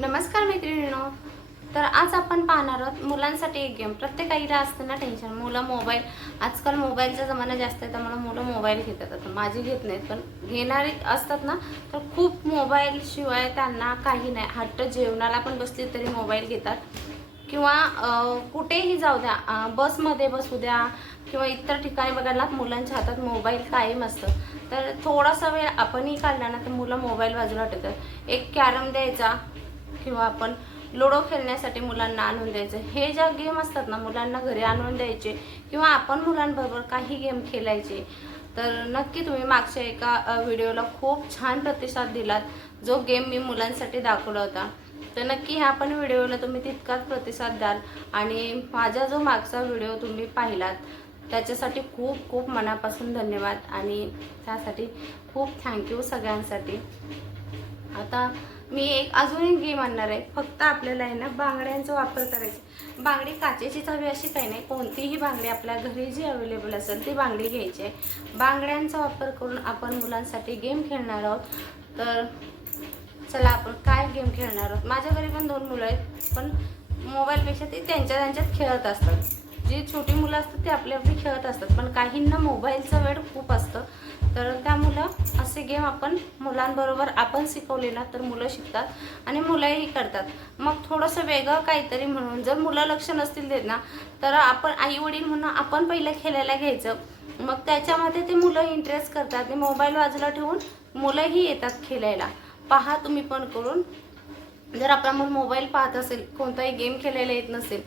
नमस्कार मैत्रिणींनो. तर आज आपण पाहणार आहोत मुलांसाठी एक गेम. प्रत्येक आईला असतं ना टेन्शन, मुलं मोबाईल, आजकाल मोबाईलचा जमाना जास्त आहे त्यामुळे मुलं मोबाईल घेतात. आता माझी घेत नाहीत, पण घेणारी असतात ना तर खूप मोबाईल शिवाय त्यांना काही नाही. हट्ट जेवणाला पण बसली तरी मोबाईल घेतात किंवा कुठेही जाऊ द्या, बसमध्ये बसू द्या किंवा इतर ठिकाणी बघायला मुलांच्या हातात मोबाईल कायम असतं. तर थोडासा वेळ आपणही काढला ना तर मुलं मोबाईल बाजूला ठेवतात. एक कॅरम द्यायचा किंवा आपण लुडो खेळण्यासाठी मुलांना आणून द्यायचं. हे ज्या गेम असतात ना मुलांना घरी आणून द्यायचे किंवा आपण मुलांबरोबर काही गेम खेळायचे. तर नक्की तुम्ही मागच्या एका व्हिडिओला खूप छान प्रतिसाद दिलात, जो गेम मी मुलांसाठी दाखवला होता. तर नक्की ह्या पण व्हिडिओला तुम्ही तितकाच प्रतिसाद द्याल आणि माझा जो मागचा व्हिडिओ तुम्ही पाहिलात त्याच्यासाठी खूप खूप मनापासून धन्यवाद आणि त्यासाठी खूप थँक्यू सगळ्यांसाठी. आता मी अजून एक गेम आणणार आहे. फक्त आपल्याला आहे ना बांगड्यांचा वापर करायचा. बांगडी काचेचीच हवी अशी काही नाही, कोणतीही बांगडी आपल्या घरी जी अवेलेबल असेल ती बांगडी घ्यायची आहे. बांगड्यांचा वापर करून आपण मुलांसाठी गेम खेळणार आहोत. तर चला आपण काय गेम खेळणार आहोत. माझ्या घरी पण 2 मुलं आहेत, पण मोबाईलपेक्षा ते त्यांच्यात खेळत असतात. जी छोटी मुलं असतात ते आपली खेळत असतात, पण काहींना मोबाईलचा वेळ खूप असतं. तर त्या मुलं असे गेम आपण मुलांबरोबर आपण शिकवले ना तर मुलं शिकतात आणि मुलंही करतात. मग थोडंसं वेगळं काहीतरी म्हणून जर मुलं लक्ष नसतील देत ना तर आपण आई वडील म्हणून आपण पहिलं खेळायला घ्यायचं. मग त्याच्यामध्ये ते मुलं इंटरेस्ट करतात. ते मोबाईल बाजूला ठेवून मुलंही येतात खेळायला. पहा तुम्ही पण करून. जर आपला मूल मोबाईल पाहत असेल, कोणताही गेम खेळायला येत नसेल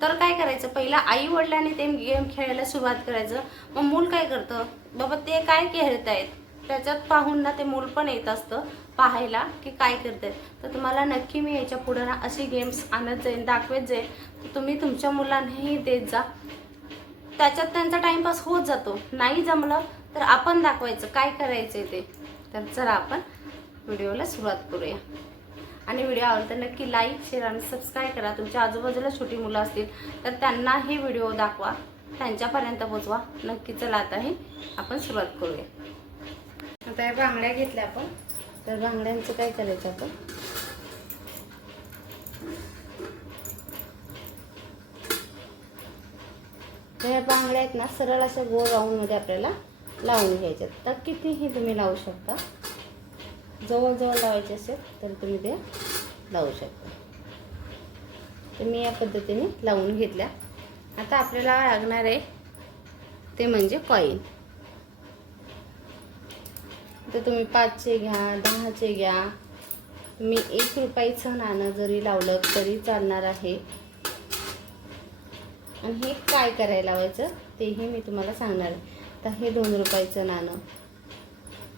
तर काय करायचं, पहिला आई वडिलांनी ते गेम खेळायला सुरुवात करायचं. मग मूल काय करतं, बाबा ते काय खेळत आहेत त्याच्यात पाहून ना ते मूल पण येत असतं पाहायला की काय करतात. तर तुम्हाला नक्की मी याच्या पुढे ना अशी गेम्स आणत जाईन, दाखवत जाईन. तर तुम्ही तुमच्या मुलांनाही देत जा. त्याच्यात त्यांचा टाइमपास होत जातो. नाही जमलं तर आपण दाखवायचं काय करायचं ते. तर चला आपण व्हिडिओला सुरुवात करूया. आणि व्हिडिओ आवडला तर नक्की लाईक, शेअर आणि सबस्क्राईब करा. तुमच्या आजूबाजूला छोटी मुलं असतील तर त्यांना हे व्हिडिओ दाखवा, त्यांच्यापर्यंत पोचवा. नक्की चला आता हे आपण सुरुवात करूया. आता या बांगड्या घेतल्या आपण. तर बांगड्यांचं काय करायचं आपण, तर ह्या बांगड्या आहेत ना सरळ अशा गोल राऊंडमध्ये आपल्याला लावून घ्यायच्यात. तर कितीही तुम्ही लावू शकता. जवळजवळ लावायचे असेल तर तुम्ही ते लावू शकता. तर मी या पद्धतीने लावून घेतल्या. आता आपल्याला लागणार आहे ते म्हणजे कॉईन. तर तुम्ही 5चे घ्या, 10चे घ्या. तुम्ही 1 रुपयाचं नाणं जरी लावलं तरी चालणार आहे. आणि हे काय करायला लावायचं तेही मी तुम्हाला सांगणार आहे. तर हे 2 रुपयाचं नाणं,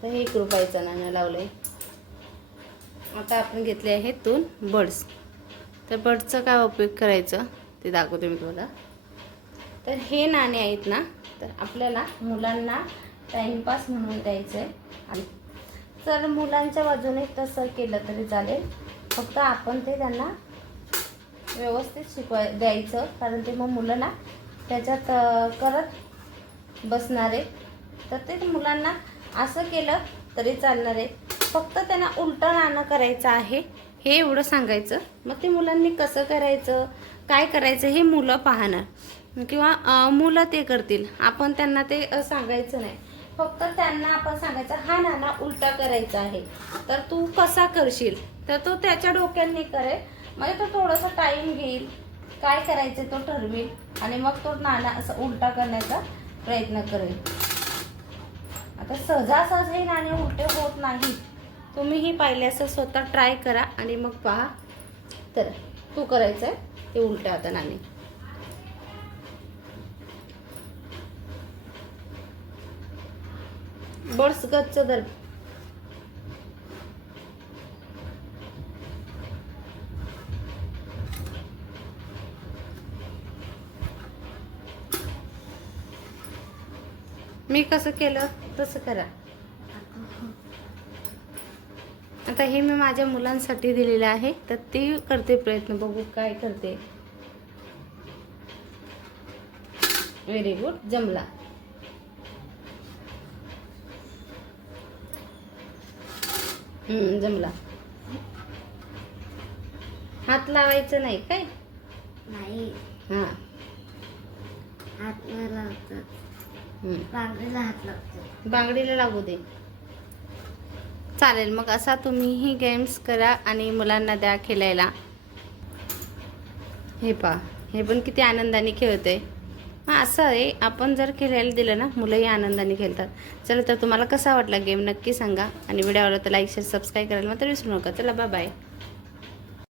तर हे 1 रुपयाचं नाणं लावलं आहे. आता आपण घेतले आहेत 2 बर्ड्स. तर बर्डचा काय उपयोग करायचं ते दाखवते मी तुम्हाला. तर हे नाणे आहेत ना तर आपल्याला मुलांना टाईमपास म्हणून द्यायचं आहे. आणि जर मुलांच्या बाजूने तसं केलं तरी चालेल, फक्त आपण ते त्यांना व्यवस्थित द्यायचं, कारण ते मग मुलं ना त्याच्यात करत बसणार आहे. तर ते मुलांना असं केलं तरी चालणार आहे, फक्त त्यांना उलटं नाणं करायचं आहे हे एवढं सांगायचं. मग ते मुलांनी कसं करायचं, काय करायचं हे मुलं पाहणार किंवा मुलं ते करतील. आपण त्यांना ते सांगायचं नाही, फक्त त्यांना आपण सांगायचं हा नाणा उलटा करायचा आहे. तर तू कसा करशील, तर तो त्याच्या डोक्याने करेल. म्हणजे तो थोडासा टाईम घेईल, काय करायचं तो ठरवेल आणि मग तो नाणा असा उलटा करण्याचा प्रयत्न करेल. आता सहजासहज हे नाणे उलटे होत नाही. तुम्हीही पाहिले असं स्वतः ट्राय करा आणि मग पहा. तर तू करायचं आहे ते उलटे आता नाणे. बर्ड्स गच्च धर. मी कसं केलं तसं करा. आता हे मी माझ्या मुलांसाठी दिलेलं आहे, तर ती करते प्रयत्न, बघू काय करते. व्हेरी गुड, जमला. जमला. हात लावायचं नाही काय? नाही, हां. हात नाही लावतात. हं. बांगडीला हात लावतात. बांगडीला लागू दे. चालेल, मग असा तुम्हीही गेम्स करा आणि मुलांना द्या खेळायला. हे पहा, हे पण किती आनंदाने खेळते. हां, असं आहे, आपण जर खेळायला दिलं ना, मुलंही आनंदाने खेळतात. चला, तर तुम्हाला कसा वाटला गेम नक्की सांगा आणि व्हिडिओ आवडला तर लाईक शेअर सबस्क्राईब करायला मात्र विसरू नका. चला, बाय बाय.